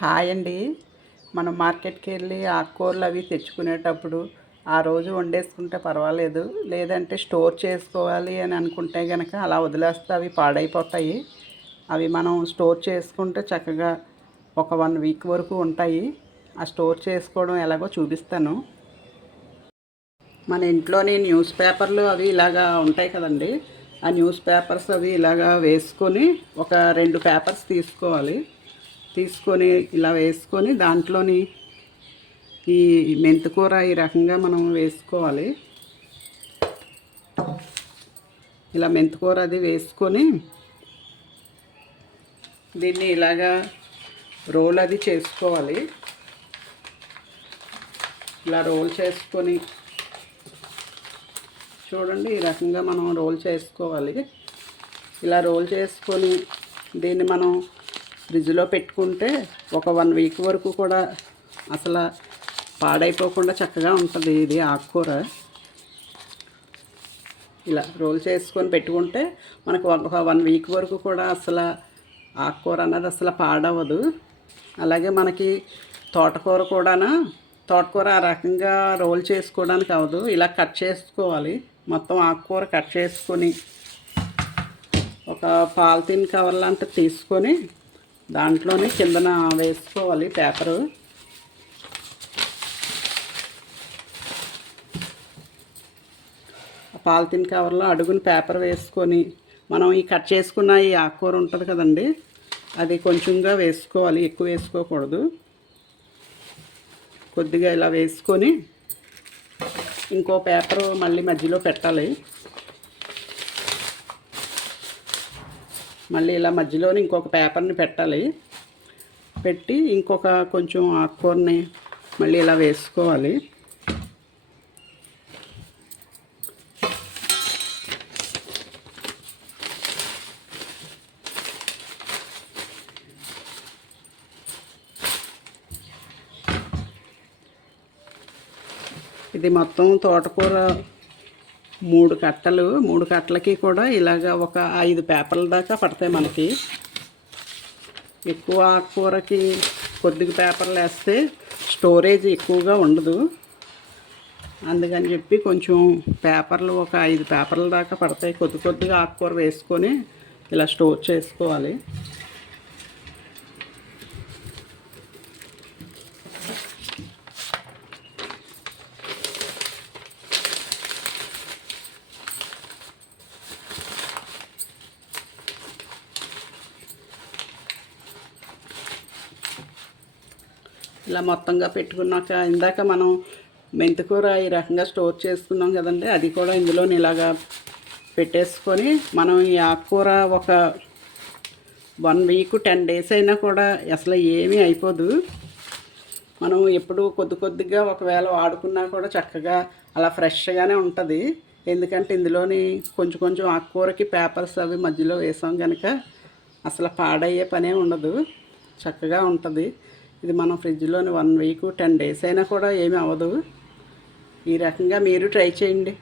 Hi అండి. మనం మార్కెట్కి వెళ్ళి ఆకుకూరలు అవి తెచ్చుకునేటప్పుడు ఆ రోజు వండేసుకుంటే పర్వాలేదు. లేదంటే స్టోర్ చేసుకోవాలి అని అనుకుంటే కనుక అలా వదిలేస్తే అవి పాడైపోతాయి. అవి మనం స్టోర్ చేసుకుంటే చక్కగా ఒక వన్ వీక్ వరకు ఉంటాయి. ఆ స్టోర్ చేసుకోవడం ఎలాగో చూపిస్తాను. మన ఇంట్లోని న్యూస్ పేపర్లు అవి ఇలాగా ఉంటాయి కదండి. ఆ న్యూస్ పేపర్స్ అవి ఇలాగా వేసుకొని ఒక రెండు పేపర్స్ తీసుకోవాలి. తీసుకొని ఇలా వేసుకొని దాంట్లోని ఈ మెంతికూర ఈ రకంగా మనం వేసుకోవాలి. ఇలా మెంతికూర అది వేసుకొని దీన్ని ఇలాగా రోల్ అది చేసుకోవాలి. ఇలా రోల్ చేసుకొని చూడండి ఈ రకంగా మనం రోల్ చేసుకోవాలి. ఇలా రోల్ చేసుకొని దీన్ని మనం ఫ్రిడ్జ్లో పెట్టుకుంటే ఒక వన్ వీక్ వరకు కూడా అసలు పాడైపోకుండా చక్కగా ఉంటుంది ఇది ఆకుకూర. ఇలా రోల్ చేసుకొని పెట్టుకుంటే మనకు ఒక వన్ వీక్ వరకు కూడా అసలు ఆకుకూర అన్నది అసలు పాడవదు అలాగే మనకి తోటకూర కూడానా తోటకూర ఆ రకంగా రోల్ చేసుకోవడానికి అవ్వదు. ఇలా కట్ చేసుకోవాలి. మొత్తం ఆకుకూర కట్ చేసుకొని ఒక పాలిథిన్ కవర్ లాంటిది తీసుకొని దాంట్లోనే కిందన వేసుకోవాలి పేపరు. పాలిథిన్ కవర్లో అడుగుని పేపర్ వేసుకొని మనం ఈ కట్ చేసుకున్న ఈ ఆకుకూర ఉంటుంది కదండి అది కొంచెంగా వేసుకోవాలి ఎక్కువ వేసుకోకూడదు. కొద్దిగా ఇలా వేసుకొని ఇంకో పేపర్ మళ్ళీ మధ్యలో పెట్టాలి. మళ్ళీ ఇలా మధ్యలోనే ఇంకొక పేపర్ని పెట్టాలి. పెట్టి ఇంకొక కొంచెం ఆకుకూరని మళ్ళీ ఇలా వేసుకోవాలి. ఇది మొత్తం తోటకూర మూడు కట్టలు మూడు కట్టలకి కూడా ఇలాగ ఒక ఐదు పేపర్ల దాకా పడతాయి మనకి. ఎక్కువ ఆకుకూరకి కొద్దిగా పేపర్లు వేస్తే స్టోరేజ్ ఎక్కువగా ఉండదు. అందుకని చెప్పి కొంచెం పేపర్లు ఒక ఐదు పేపర్ల దాకా పడతాయి. కొద్ది కొద్దిగా ఆకుకూర వేసుకొని ఇలా స్టోర్ చేసుకోవాలి. ఇలా మొత్తంగా పెట్టుకున్నాక ఇందాక మనం మెంతికూర ఈ రకంగా స్టోర్ చేసుకున్నాం కదండి అది కూడా ఇందులో ఇలాగా పెట్టేసుకొని మనం ఈ ఆకుకూర ఒక వన్ వీక్ టెన్ డేస్ అయినా కూడా అసలు ఏమీ అయిపోదు. మనం ఎప్పుడు కొద్ది కొద్దిగా ఒకవేళ వాడుకున్నా కూడా చక్కగా అలా ఫ్రెష్గానే ఉంటుంది. ఎందుకంటే ఇందులోని కొంచెం కొంచెం ఆకుకూరకి పేపర్స్ అవి మధ్యలో వేసాం కనుక అసలు పాడయ్యే పనే ఉండదు. చక్కగా ఉంటుంది. ఇది మనం ఫ్రిడ్జ్లోని వన్ వీక్ టెన్ డేస్ అయినా కూడా ఏమీ అవ్వదు. ఈ రకంగా మీరు ట్రై చేయండి.